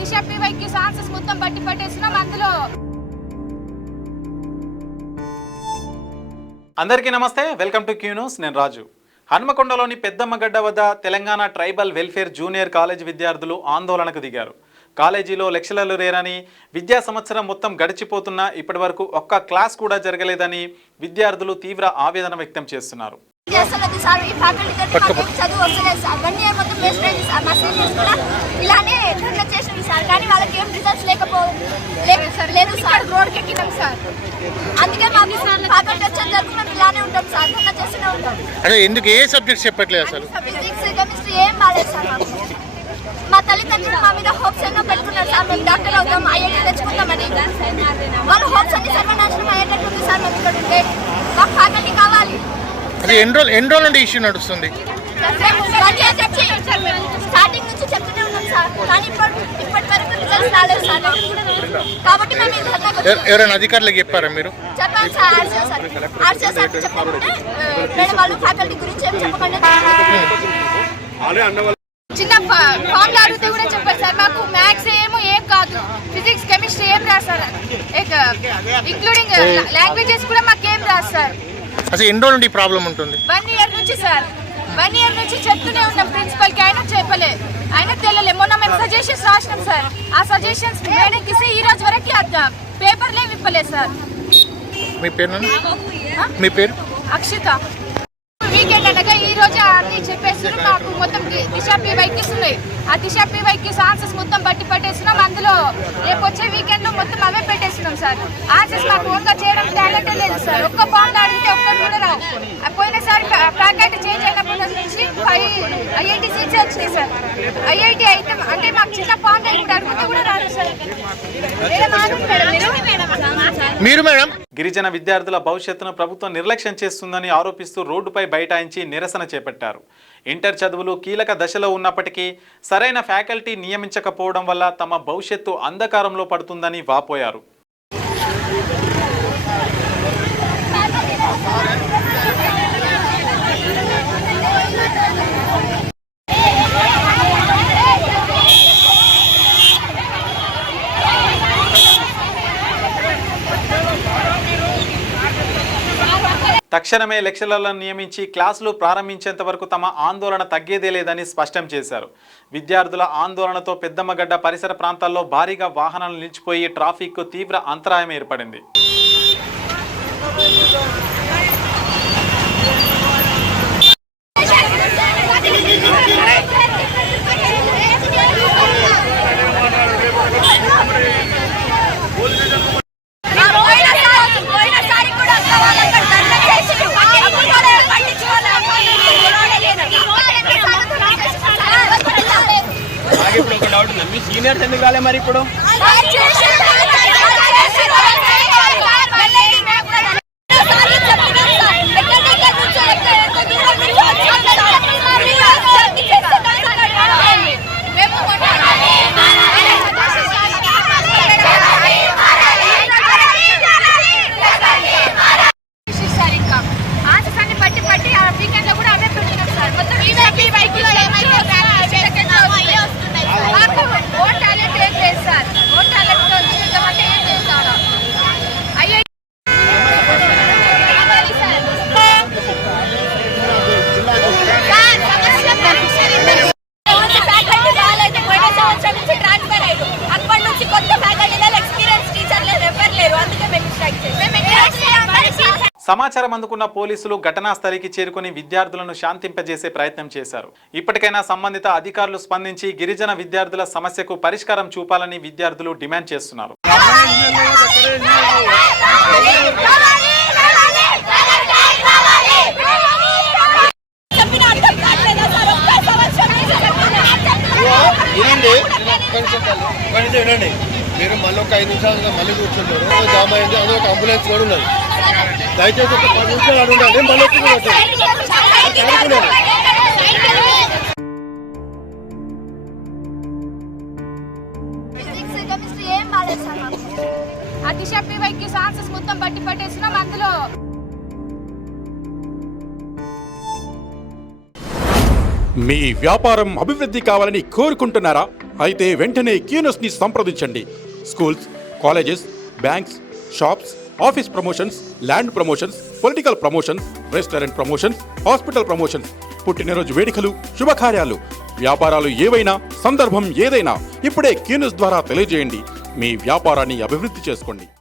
దిశ పీవైకి సాన్సెస్ మొత్తం బట్టి పట్టేసినాం అందులో. అందరికీ నమస్తే, వెల్కమ్ టు క్యూ న్యూస్. నేను రాజు. హన్మకొండలోని పెద్దమ్మగడ్డ వద్ద Telangana tribal welfare junior college విద్యార్థులు ఆందోళనకు దిగారు. కాలేజీలో లెక్చరర్లు లేరని, విద్యా సంవత్సరం మొత్తం గడిచిపోతున్నా ఇప్పటి వరకు ఒక్క క్లాస్ కూడా జరగలేదని విద్యార్థులు తీవ్ర ఆవేదన వ్యక్తం చేస్తున్నారు. ఎందుకు ఏ సబ్జెక్ట్స్ చెప్పట్లేదు అసలు? మా తల్లిదండ్రులు మా మీద హోప్స్ ఎన్నో పెట్టుకున్నారు సార్. మేము డాక్టర్ అవుతాం, ఐఐటీ తెచ్చుకుంటామని. వాళ్ళ హోప్స్ అన్ని సర్వనాశనం అయ్యేటట్టుంది సార్. మేము ఇక్కడ ఉంటే మాకు ఫ్యాకల్టీ కావాలి. అది ఎన్ని రోజుల నుండి ఇష్యూ నడుస్తుంది? స్టార్టింగ్ నుంచి చెప్తూనే ఉన్నాం సార్, కానీ ఇప్పటి వరకు రిజల్ట్స్ రాలేదు సార్. కాబట్టి మేము ఎవరైనా అధికారులకు చెప్పారా మీరు? చెప్పాలి సార్. ఆర్సీఓ సార్ చెప్పకుండా మేడం వాళ్ళు ఫ్యాకల్టీ గురించి ఏం చెప్పకుండా చిన్న ఫామ్లు అడిగితే కూడా చెప్పారు సార్. మాకు మ్యాథ్స్ ఏమో ఏం కాదు, ఫిజిక్స్ కెమిస్ట్రీ ఏం రాస్తారు, ఇంక్లూడింగ్ లాంగ్వేజెస్ కూడా మాకేం రాస్తారు. అసలు ఎన్ని రోజుల నుండి ప్రాబ్లం ఉంటుంది? 1 year నుంచి సార్. 1 year నుంచి చెప్తూనే ఉన్నాం ప్రిన్సిపల్కి, అయినా చెప్పలే, అయినా తెలియలే. మొన్న మేము సజెషన్స్ రాసినాం సార్. ఆ సజెషన్స్ మేడంకి ఈ రోజు వరకు పేపర్లే విప్పలేదు సార్. మీ పేరు? మీ పేరు? అక్షిత. వీకెండ్ అనగా ఈ రోజు అన్ని చెప్పేస్తున్నాం. మాకు మొత్తం దిశ పీవైకి ఉన్నాయి. ఆ దిశ పీవైకి సాన్సెస్ మొత్తం బట్టి పట్టేస్తున్నాం అందులో. రేపు వచ్చే వీకెండ్ లో మొత్తం అవే పెట్టేస్తున్నాం సార్. ఆన్సర్స్ మాకు ఓన్గా చేయడం టాలెంటే లేదు సార్. ఒక్క ఫామ్ అడిగితే ఒక్కరు కూడా రావు. పోయినసారి ఫ్యాకల్టీ చేంజ్ అయినప్పటి నుంచి 5 ఐఐటి సీట్స్ వచ్చినాయి సార్. ఐఐటి అయితే అంటే మాకు చిన్న ఫామ్ అడిగితే కూడా రాదు సార్. మీరు మేడం, గిరిజన విద్యార్థుల భవిష్యత్తును ప్రభుత్వం నిర్లక్ష్యం చేస్తుందని ఆరోపిస్తూ రోడ్డుపై బైఠాయించి నిరసన చేపట్టారు. ఇంటర్ చదువులు కీలక దశలో ఉన్నప్పటికీ సరైన ఫ్యాకల్టీ నియమించకపోవడం వల్ల తమ భవిష్యత్తు అంధకారంలో పడుతుందని వాపోయారు. తక్షణమే లెక్చరర్లను నియమించి క్లాసులు ప్రారంభించేంత వరకు తమ ఆందోళన తగ్గేదే లేదని స్పష్టం చేశారు. విద్యార్థుల ఆందోళనతో పెద్దమ్మగడ్డ పరిసర ప్రాంతాల్లో భారీగా వాహనాలు నిలిచిపోయి ట్రాఫిక్కు తీవ్ర అంతరాయం ఏర్పడింది. సీనియర్స్ ఎందుకు కాలే మరి ఇప్పుడు? సమాచారం అందుకున్న పోలీసులు ఘటనా స్థలికి చేరుకుని విద్యార్థులను శాంతింపజేసే ప్రయత్నం చేశారు. ఇప్పటికైనా సంబంధిత అధికారులు స్పందించి గిరిజన విద్యార్థుల సమస్యకు పరిష్కారం చూపాలని విద్యార్థులు డిమాండ్ చేస్తున్నారు. మీరు మళ్ళీ ఒక 5 నిమిషాలు మళ్ళీ కూర్చుంటారు. జామ్ అయింది, అదే ఒక అంబులెన్స్ కూడా ఉన్నది. దయచేసి ఒక 10 నిమిషాలు అడుగుండాలి. మళ్ళీ ఆ దిశ పీవైకి సాన్సెస్ మొత్తం బట్టి పట్టేసినాం అందులో. మీ వ్యాపారం అభివృద్ధి కావాలని కోరుకుంటున్నారా? అయితే వెంటనే క్యూనోస్ని సంప్రదించండి. Schools, colleges, banks, shops, office promotions, land promotions, political promotions, restaurant promotions, hospital promotions, పుట్టినరోజు వేడుకలు, శుభకార్యాలు, వ్యాపారాలు ఏవైనా, సందర్భం ఏదైనా ఇప్పుడే క్యూనోస్ ద్వారా తెలియజేయండి. మీ వ్యాపారాన్ని అభివృద్ధి చేసుకోండి.